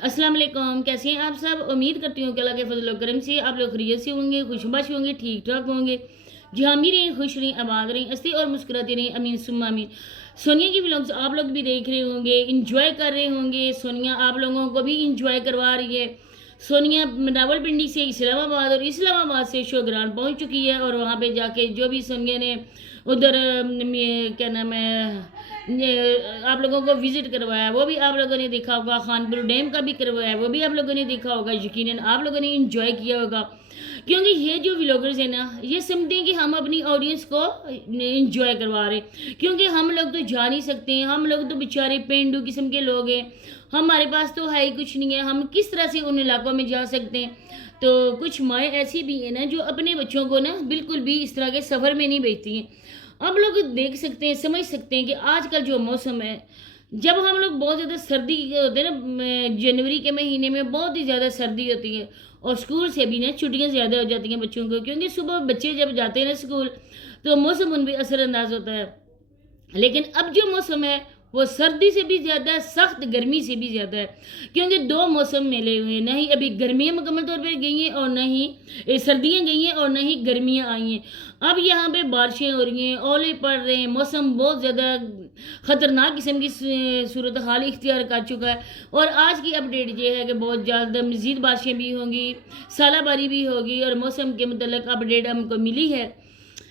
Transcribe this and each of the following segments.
अस्सलाम वालेकुम, कैसे हैं आप सब? उम्मीद करती हूँ कि अल्लाह के फजल और करम से आप लोग खैरियत से होंगे, खुशबाश होंगे, ठीक ठाक होंगे। जहाँ भी रहें, खुश रहें, आबाद रहें, हंसते और मुस्कुराते रहें। अमीन सुम्मा अमीन। सोनिया की व्लॉग्स आप लोग भी देख रहे होंगे, इंजॉय कर रहे होंगे। सोनिया आप लोगों को भी इंजॉय करवा रही है। सोनिया रावलपिंडी से इस्लामाबाद और इस्लामाबाद से शोग्रान पहुँच चुकी है और वहाँ पे जाके जो भी सोनिया ने उधर क्या नाम है आप लोगों को विजिट करवाया वो भी आप लोगों ने देखा होगा। खानपुर डैम का भी करवाया वो भी आप लोगों ने देखा होगा। यकीनन आप लोगों ने इंजॉय किया होगा, क्योंकि ये जो व्लॉगर्स हैं ना, ये समझते हैं कि हम अपनी ऑडियंस को इंजॉय करवा रहे हैं, क्योंकि हम लोग तो जा नहीं सकते हैं। हम लोग तो बेचारे पेंडू किस्म के लोग हैं, हमारे पास तो है ही कुछ नहीं है। हम किस तरह से उन इलाकों में जा सकते हैं? तो कुछ माएँ ऐसी भी हैं ना जो अपने बच्चों को ना बिल्कुल भी इस तरह के सफ़र में नहीं भेजती हैं। अब लोग देख सकते हैं, समझ सकते हैं कि आजकल जो मौसम है, जब हम लोग बहुत ज़्यादा सर्दी होते हैं ना, जनवरी के महीने में बहुत ही ज़्यादा सर्दी होती है और स्कूल से भी ना छुट्टियां ज़्यादा हो जाती हैं बच्चों को, क्योंकि सुबह बच्चे जब जाते हैं ना स्कूल तो मौसम उन पर असरअंदाज होता है। लेकिन अब जो मौसम है वो सर्दी से भी ज़्यादा सख्त, गर्मी से भी ज़्यादा है, क्योंकि दो मौसम मिले हुए हैं। न ही अभी गर्मियाँ मुकम्मल तौर पर गई हैं और न ही सर्दियाँ गई हैं और न ही गर्मियाँ आई हैं। अब यहाँ पे बारिशें हो रही हैं, ओले पड़ रहे हैं, मौसम बहुत ज़्यादा ख़तरनाक किस्म की सूरत हाल इख्तियार कर चुका है। और आज की अपडेट ये है कि बहुत ज़्यादा मज़ीद बारिशें भी होंगी, सालाबारी भी होगी और मौसम के मतलब अपडेट हमको मिली है।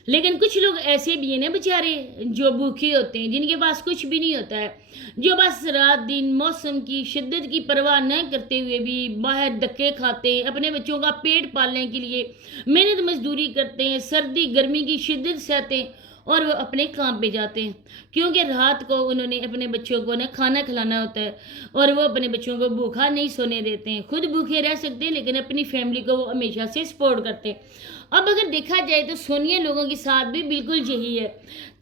लेकिन कुछ लोग ऐसे भी हैं ना बेचारे जो भूखे होते हैं, जिनके पास कुछ भी नहीं होता है, जो बस रात दिन मौसम की शिद्दत की परवाह न करते हुए भी बाहर धक्के खाते हैं, अपने बच्चों का पेट पालने के लिए मेहनत मजदूरी करते हैं, सर्दी गर्मी की शिद्दत सहते हैं और वो अपने काम पे जाते हैं, क्योंकि रात को उन्होंने अपने बच्चों को ना खाना खिलाना होता है और वो अपने बच्चों को भूखा नहीं सोने देते हैं। खुद भूखे रह सकते हैं लेकिन अपनी फैमिली को वो हमेशा से सपोर्ट करते हैं। अब अगर देखा जाए तो सोनिया लोगों के साथ भी बिल्कुल यही है।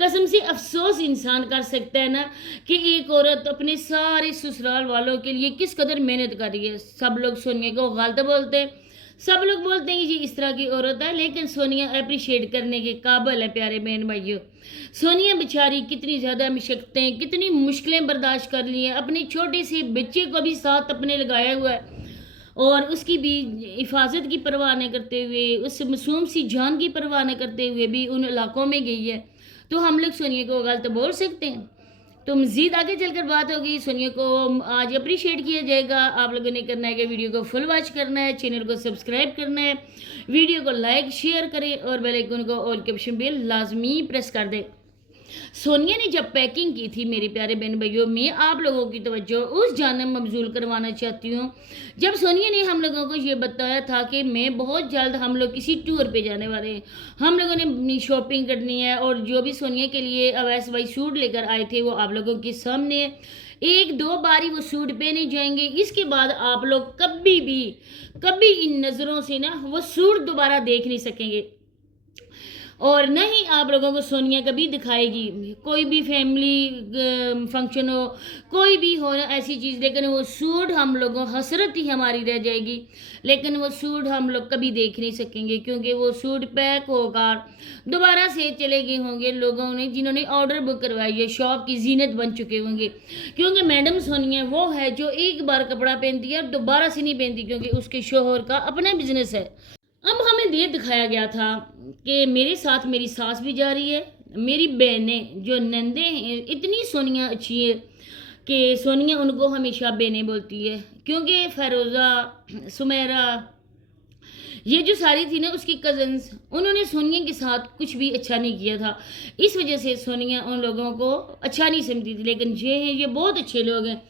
कसम से अफसोस इंसान कर सकता है ना कि एक औरत अपने सारे ससुराल वालों के लिए किस कदर मेहनत कर रही है। सब लोग सोनिया को गलत बोलते हैं, सब लोग बोलते हैं कि ये इस तरह की औरत है, लेकिन सोनिया अप्रिशिएट करने के काबिल है। प्यारे बहन भाइयों, सोनिया बेचारी कितनी ज़्यादा मशक्क़तें, कितनी मुश्किलें बर्दाश्त कर ली हैं, अपने छोटे से बच्चे को भी साथ अपने लगाया हुआ है और उसकी भी हिफाजत की परवाह न करते हुए, उस मासूम सी जान की परवाह न करते हुए भी उन इलाकों में गई है। तो हम लोग सोनिया को गलत बोल सकते हैं? तो मज़ीद आगे चलकर बात होगी। सोनिया को आज अप्रिशिएट किया जाएगा। आप लोगों ने करना है कि वीडियो को फुल वॉच करना है, चैनल को सब्सक्राइब करना है, वीडियो को लाइक शेयर करें और बेल आइकन को ऑल के ऑप्शन पे लाजमी प्रेस कर दें। सोनिया ने जब पैकिंग की थी मेरे प्यारे बहन भाइयों, मैं आप लोगों की तवज्जो उस जानब मबजूल करवाना चाहती हूँ जब सोनिया ने हम लोगों को ये बताया था कि मैं बहुत जल्द हम लोग किसी टूर पे जाने वाले हैं, हम लोगों ने अपनी शॉपिंग करनी है और जो भी सोनिया के लिए अवैस भाई सूट लेकर आए थे वो आप लोगों के सामने एक दो बारी वो सूट पहने जाएंगे। इसके बाद आप लोग कभी इन नज़रों से ना वो सूट दोबारा देख नहीं सकेंगे और न ही आप लोगों को सोनिया कभी दिखाएगी। कोई भी फैमिली फंक्शन हो, कोई भी हो ना ऐसी चीज़, लेकिन वो सूट हम लोगों हसरत ही हमारी रह जाएगी, लेकिन वो सूट हम लोग कभी देख नहीं सकेंगे, क्योंकि वो सूट पैक होकर दोबारा से चले गए होंगे लोगों ने जिन्होंने ऑर्डर बुक करवाई है, शॉप की जीनत बन चुके होंगे। क्योंकि मैडम सोनिया वो है जो एक बार कपड़ा पहनती है और दोबारा से नहीं पहनती, क्योंकि उसके शोहर का अपना बिजनेस है। अब हमें ये दिखाया गया था कि मेरे साथ मेरी सास भी जा रही है, मेरी बहनें जो नंदे हैं, इतनी सोनिया अच्छी है कि सोनिया उनको हमेशा बहनें बोलती है, क्योंकि फ़रोज़ा, सुमेरा, ये जो सारी थी ना उसकी कज़न्स, उन्होंने सोनिया के साथ कुछ भी अच्छा नहीं किया था। इस वजह से सोनिया उन लोगों को अच्छा नहीं समझती थी, लेकिन ये हैं, ये बहुत अच्छे लोग हैं।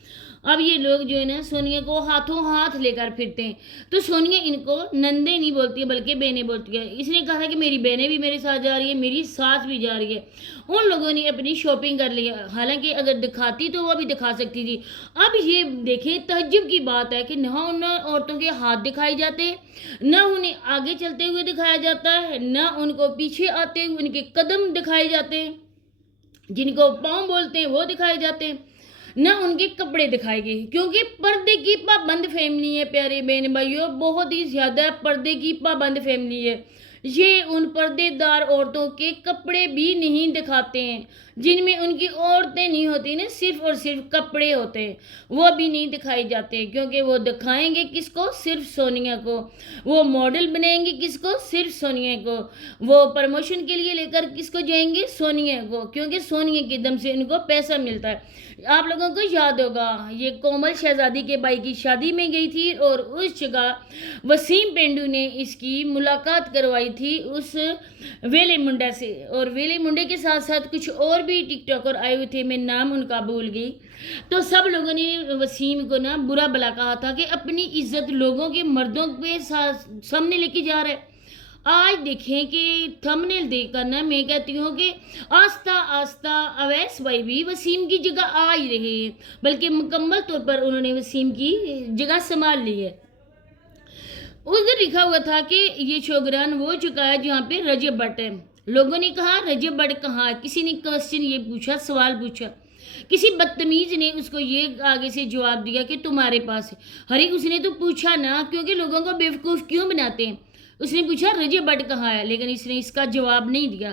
अब ये लोग जो है ना सोनिया को हाथों हाथ लेकर फिरते हैं, तो सोनिया इनको नंदे नहीं बोलती है बल्कि बहनें बोलती है। इसने कहा था कि मेरी बहनें भी मेरे साथ जा रही है, मेरी सास भी जा रही है। उन लोगों ने अपनी शॉपिंग कर ली है, हालांकि अगर दिखाती तो वो भी दिखा सकती थी। अब ये देखें, तहज्जुब की बात है कि न उन औरतों के हाथ दिखाए जाते, न उन्हें आगे चलते हुए दिखाया जाता है, न उनको पीछे आते हुए उनके कदम दिखाए जाते हैं, जिनको पाँव बोलते हैं वो दिखाए जाते हैं, न उनके कपड़े दिखाए गए, क्योंकि पर्दे की पाबंद फैमिली है। प्यारे बहन भाइयों, बहुत ही ज़्यादा पर्दे की पाबंद फैमिली है। یہ ان پردے دار عورتوں کے کپڑے بھی نہیں دکھاتے ہیں جن میں ان کی عورتیں نہیں ہوتی نا، صرف اور صرف کپڑے ہوتے ہیں، وہ بھی نہیں دکھائے جاتے، کیونکہ وہ دکھائیں گے کس کو؟ صرف سونیا کو۔ وہ ماڈل بنائیں گے کس کو؟ صرف سونیا کو۔ وہ پروموشن کے لیے لے کر کس کو جائیں گے؟ سونیا کو، کیونکہ سونیا کے دم سے ان کو پیسہ ملتا ہے۔ آپ لوگوں کو یاد ہوگا یہ کومل شہزادی کے بھائی کی شادی میں گئی تھی اور اس جگہ وسیم پینڈو نے اس کی ملاقات کروائی تھی اس ویلے منڈا سے، اور ویلے منڈے کے ساتھ ساتھ کچھ اور بھی ٹک ٹاکر آئے ہوئے تھے، میں نام ان کا بھول گئی۔ تو سب لوگوں نے وسیم کو نا برا بلا کہا تھا کہ اپنی عزت لوگوں کے مردوں کے سامنے لے کے جا رہا ہے۔ آج دیکھیں کہ تھمبنیل دیکھ کر نا میں کہتی ہوں کہ آہستہ آہستہ اویس بھائی بھی وسیم کی جگہ آ ہی رہے ہیں، بلکہ مکمل طور پر انہوں نے وسیم کی جگہ سنبھال لی ہے۔ ادھر لکھا ہوا تھا کہ یہ شوگران وہ چکا ہے جہاں پہ رجب بٹ ہے۔ لوگوں نے کہا رجب بٹ کہاں ہے؟ کسی نے کوسچن یہ پوچھا، سوال پوچھا، کسی بدتمیز نے اس کو یہ آگے سے جواب دیا کہ تمہارے پاس ہے۔ ارے اس نے تو پوچھا نا، کیونکہ لوگوں کو بیوقوف کیوں بناتے ہیں؟ اس نے پوچھا رجب بٹ کہاں ہے، لیکن اس نے اس کا جواب نہیں دیا۔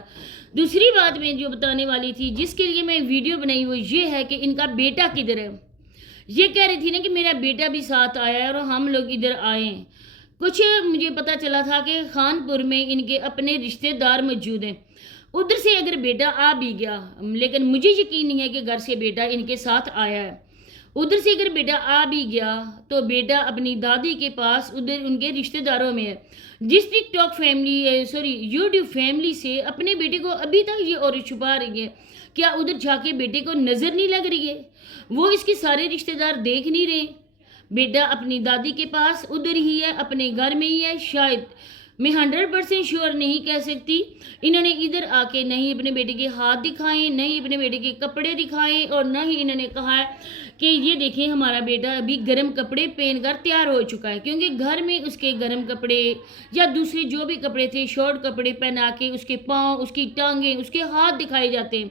دوسری بات میں جو بتانے والی تھی، جس کے لیے میں ویڈیو بنائی، وہ یہ ہے کہ ان کا بیٹا کدھر ہے۔ یہ کہہ رہی تھی نا کہ میرا بیٹا بھی ساتھ آیا ہے اور ہم لوگ ادھر آئے ہیں۔ کچھ مجھے پتا چلا تھا کہ خان پور میں ان کے اپنے رشتہ دار موجود ہیں، ادھر سے اگر بیٹا آ بھی گیا، لیکن مجھے یقین نہیں ہے کہ گھر سے بیٹا ان کے ساتھ آیا ہے۔ ادھر سے اگر بیٹا آ بھی گیا تو بیٹا اپنی دادی کے پاس ادھر ان کے رشتہ داروں میں ہے، جس ٹک ٹاک فیملی یوٹیوب فیملی سے اپنے بیٹے کو ابھی تک یہ اور چھپا رہی ہے۔ کیا ادھر جا کے بیٹے کو نظر نہیں لگ رہی ہے؟ وہ اس کے سارے رشتہ دار دیکھ نہیں رہے؟ بیٹا اپنی دادی کے پاس ادھر ہی ہے، اپنے گھر میں ہی ہے، شاید میں 100% شیور نہیں کہہ سکتی۔ انہوں نے ادھر آ کے نہ ہی اپنے بیٹے کے ہاتھ دکھائے، نہ ہی اپنے بیٹے کے کپڑے دکھائے، اور نہ ہی انہوں نے کہا ہے کہ یہ دیکھیں ہمارا بیٹا ابھی گرم کپڑے پہن کر تیار ہو چکا ہے، کیونکہ گھر میں اس کے گرم کپڑے یا دوسرے جو بھی کپڑے تھے، شارٹ کپڑے پہنا کے اس کے پاؤں، اس کی ٹانگیں، اس کے ہاتھ دکھائے جاتے ہیں،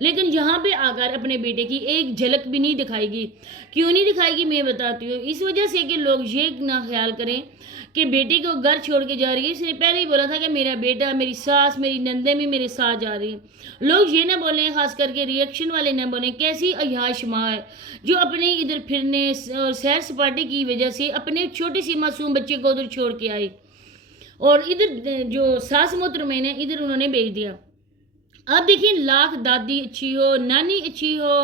لیکن یہاں پہ آ کر اپنے بیٹے کی ایک جھلک بھی نہیں دکھائے گی۔ کیوں نہیں دکھائے گی میں بتاتی ہوں، اس وجہ سے کہ لوگ یہ نہ خیال کریں کہ بیٹے کو گھر چھوڑ کے جا رہی ہے۔ اس نے پہلے ہی بولا تھا کہ میرا بیٹا، میری ساس، میری نندے بھی میرے ساتھ جا رہی ہیں۔ لوگ یہ نہ بولیں، خاص کر کے ریئیکشن والے نہ بولیں، کیسی عیاش ماں ہے جو اپنے ادھر پھرنے اور سیر سپاٹے کی وجہ سے اپنے چھوٹے سی معصوم بچے کو ادھر چھوڑ کے آئی، اور ادھر جو ساس محترمہ نے ادھر انہوں نے بھیج دیا۔ اب دیکھیں، لاکھ دادی اچھی ہو، نانی اچھی ہو،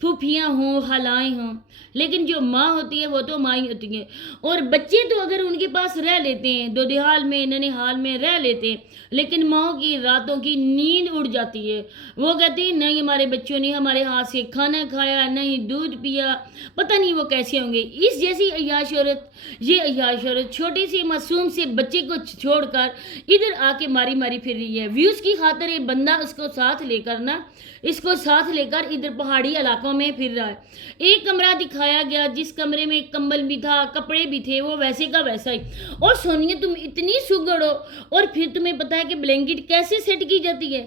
پھوپھیاں ہوں، خالائیں ہوں، لیکن جو ماں ہوتی ہے وہ تو ماں ہی ہوتی ہے۔ اور بچے تو اگر ان کے پاس رہ لیتے ہیں، دودھیال میں، ننیحال میں رہ لیتے ہیں، لیکن ماں کی راتوں کی نیند اڑ جاتی ہے۔ وہ کہتی ہیں نہیں ہمارے بچوں نے ہمارے ہاتھ سے کھانا کھایا، نہیں دودھ پیا، پتہ نہیں وہ کیسے ہوں گے۔ اس جیسی عیاش عورت، یہ عیاش عورت چھوٹے سے معصوم سے بچے کو چھوڑ کر ادھر آ کے ماری ماری پھر رہی ہے۔ ویوز کی خاطر یہ بندہ اس کو ساتھ لے کر ادھر پہاڑی علاقوں میں پھر رہا ہے۔ ایک کمرہ دکھایا گیا جس کمرے میں کمبل بھی تھا، کپڑے بھی تھے، وہ ویسے کا ویسا ہی۔ اور سونیا تم اتنی سگڑ ہو، اور پھر تمہیں پتا ہے کہ بلینکٹ کیسے سیٹ کی جاتی ہے؟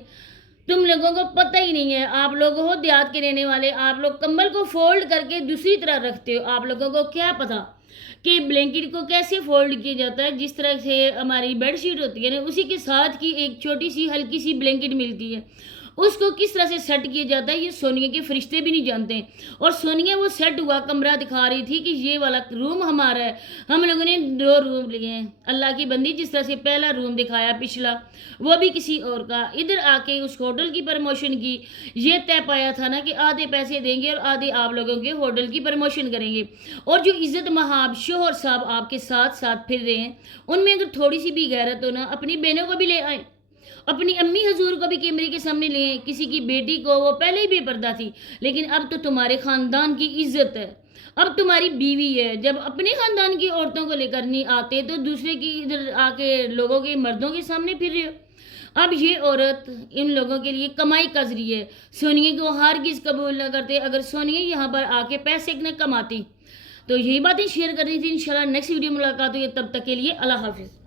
تم لوگوں کو پتہ ہی نہیں ہے۔ آپ لوگ ہو دیہات کے رہنے والے، آپ لوگ کمبل کو فولڈ کر کے دوسری طرح رکھتے ہو۔ آپ لوگوں کو کیا پتا کہ بلینکٹ کو کیسے فولڈ کیا جاتا ہے؟ جس طرح سے ہماری بیڈ شیٹ ہوتی ہے نا، اسی کے ساتھ کی ایک چھوٹی سی ہلکی سی بلینکٹ ملتی ہے، اس کو کس طرح سے سیٹ کیا جاتا ہے یہ سونیا کے فرشتے بھی نہیں جانتے ہیں۔ اور سونیا وہ سیٹ ہوا کمرہ دکھا رہی تھی کہ یہ والا روم ہمارا ہے، ہم لوگوں نے 2 روم لیے ہیں۔ اللہ کی بندی، جس طرح سے پہلا روم دکھایا پچھلا، وہ بھی کسی اور کا، ادھر آ کے اس ہوٹل کی پروموشن کی، یہ طے پایا تھا نا کہ آدھے پیسے دیں گے اور آدھے آپ لوگوں کے ہوٹل کی پروموشن کریں گے۔ اور جو عزت مہاب شوہر صاحب آپ کے ساتھ ساتھ پھر رہے ہیں، ان میں اگر تھوڑی سی بھی غیرت ہو نا، اپنی بہنوں کو بھی لے آئیں، اپنی امی حضور کو بھی کیمرے کے سامنے لے آئیں۔ کسی کی بیٹی کو، وہ پہلے ہی بے پردہ تھی، لیکن اب تو تمہارے خاندان کی عزت ہے، اب تمہاری بیوی ہے۔ جب اپنے خاندان کی عورتوں کو لے کر نہیں آتے تو دوسرے کی ادھر آ کے لوگوں کے مردوں کے سامنے پھر رہے ہو۔ اب یہ عورت ان لوگوں کے لیے کمائی کا ذریعہ ہے۔ سونیا کو ہرگز قبول نہ کرتے۔ اگر سونیا یہاں پر آ کے پیسے نہ کماتی، تو یہی باتیں شیئر کرنی تھی۔ انشاءاللہ نیکسٹ ویڈیو ملاقات ہوئی، تب تک کے لیے اللہ حافظ۔